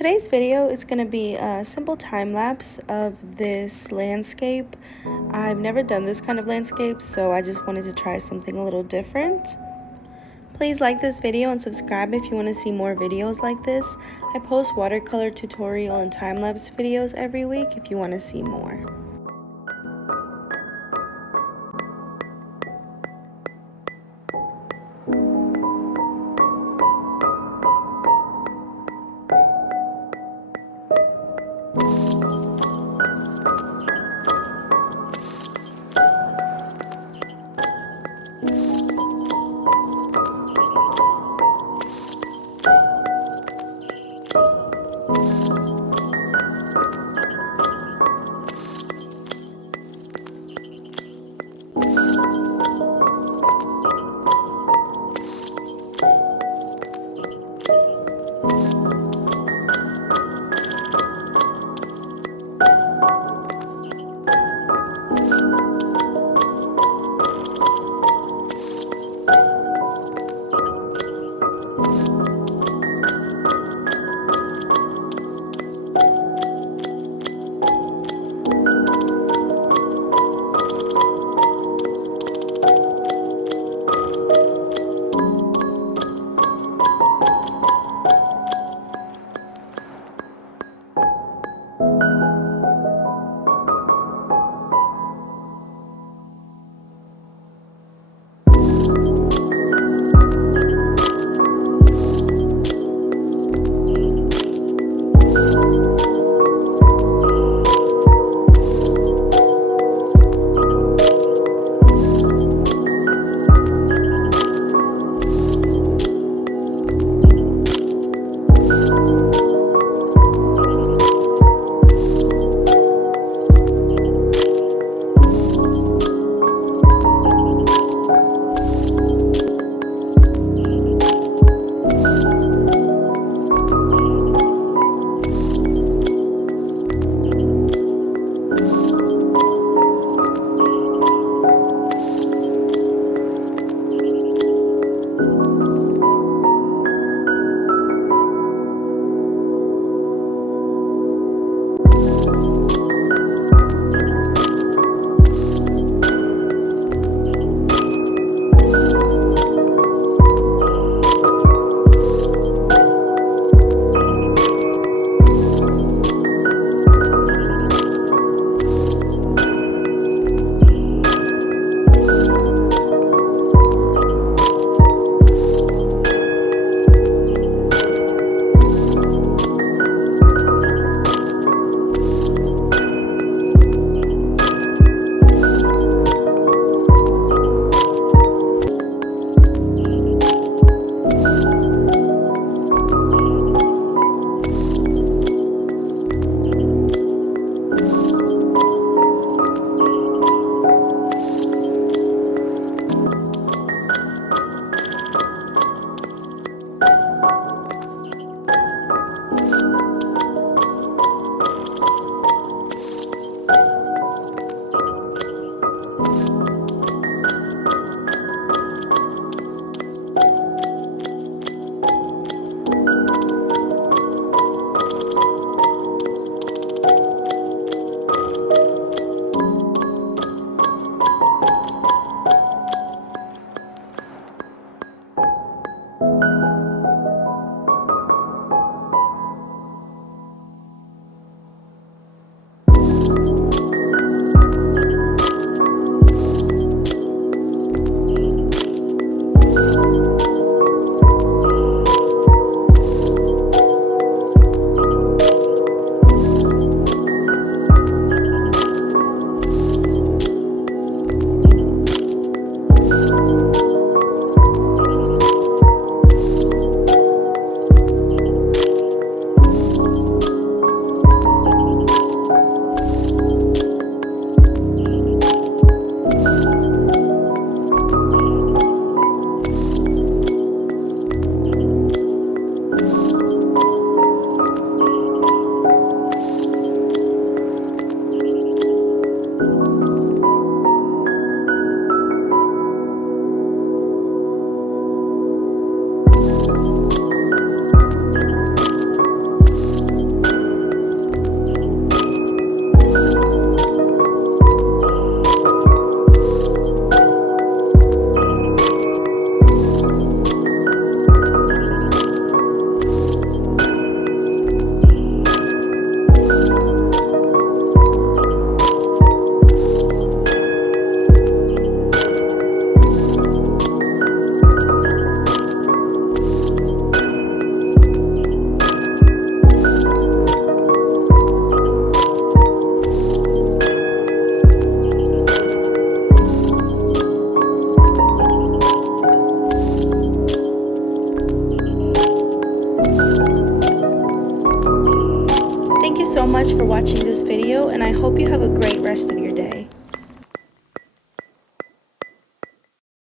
Today's video is going to be a simple time lapse of this landscape. I've never done this kind of landscape, so I just wanted to try something a little different. Please like this video and subscribe if you want to see more videos like this. I post watercolor tutorial and time-lapse videos every week if you want to see more. watching this video, and I hope you have a great rest of your day.